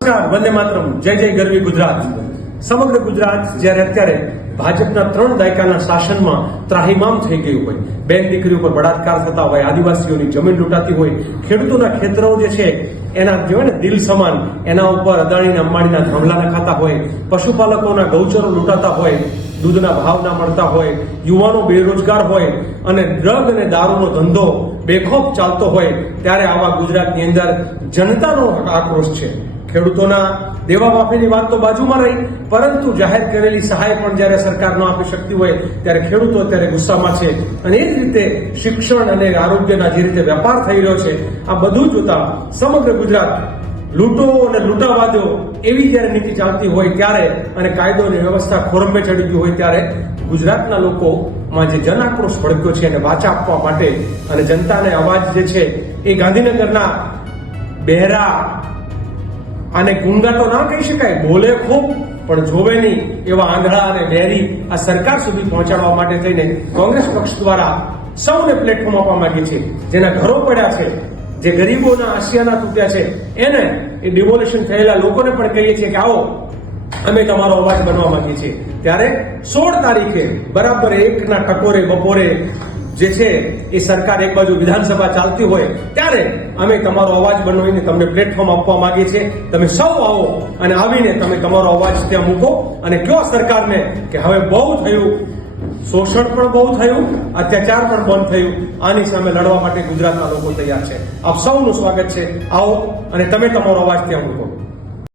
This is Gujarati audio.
નમસ્કાર, વંદે માતરમ, જય જય ગરવી ગુજરાત. સમગ્ર ગુજરાત જ્યારે અત્યારે ભાજપના 3 દાયકાના શાસનમાં ત્રાહિમામ થઈ ગયું હોય, બેન દીકરી ઉપર બળાત્કાર થતા હોય, આદિવાસીઓની જમીન લૂંટાતી હોય, ખેડૂતોના ખેતરો જે છે એના કહેવાય ને દિલ સમાન એના ઉપર અદાણીના અંબાણીના થાંભલા નખાતા હોય, પશુપાલકોના ગૌચરો લૂંટાતા હોય, દૂધના ભાવ ના મળતા હોય, યુવાનો બેરોજગાર હોય અને ડ્રગ અને દારૂનો ધંધો બેખોફ ચાલતો હોય, ત્યારે આવા ગુજરાતની અંદર જનતાનો આક્રોશ છે. ખેડૂતોના દેવા માફીની વાત તો બાજુમાં રહી, પરંતુ જાહેર કરેલી સહાય પણ જ્યારે સરકાર ન આપી શકતી હોય ત્યારે ખેડૂતો અત્યારે ગુસ્સામાં છે. અને એ જ રીતે શિક્ષણ અને આરોગ્યના જે રીતે વેપાર થઈ રહ્યો છે, આ બધું જોતા સમગ્ર ગુજરાત લૂંટો અને લૂંટાવાદો એવી જ્યારે નીતિ ચાલતી હોય ત્યારે અને કાયદો અને વ્યવસ્થા ખોરંભે ચડી ગઈ હોય ત્યારે ગુજરાતના લોકોમાં જે જન આક્રોશ ભડક્યો છે એને વાચા આપવા માટે અને જનતાને અવાજ જે છે એ ગાંધીનગરના બહેરા આને ગુંગા તો ના કહી શકાય, બોલે ખૂબ પણ જોવે નહીં એવા આંધળા અને બહેરી આ સરકાર સુધી પહોંચાડવા માટે થઈને કોંગ્રેસ પક્ષ દ્વારા સૌને પ્લેટફોર્મ આપવા માંગે છે. જેના ઘરો પડ્યા છે, જે ગરીબોના આશિયાના તૂટ્યા છે, એને એ ડિમોલિશન થયેલા લોકોને પણ કહીએ છીએ કે આવો અમે તમારો અવાજ બનવા માંગીએ છીએ. ત્યારે 16 તારીખે બરાબર 1ના કટોરે બપોરે જે છે એ સરકાર એક બાજુ વિધાનસભા ચાલતી હોય ત્યારે અમે તમારો અવાજ બનવીને તમને પ્લેટફોર્મ આપવા માંગીએ છીએ. તમે સૌ આવો અને આવીને તમે તમારો અવાજ ત્યાં મૂકો અને કયો સરકારને કે હવે બહુ થયું, શોષણ પણ બહુ થયું, અત્યાચાર પણ બંધ થયું. આની સામે લડવા માટે ગુજરાતના લોકો તૈયાર છે. આપ સૌનું સ્વાગત છે. આવો અને તમે તમારો અવાજ ત્યાં મૂકો.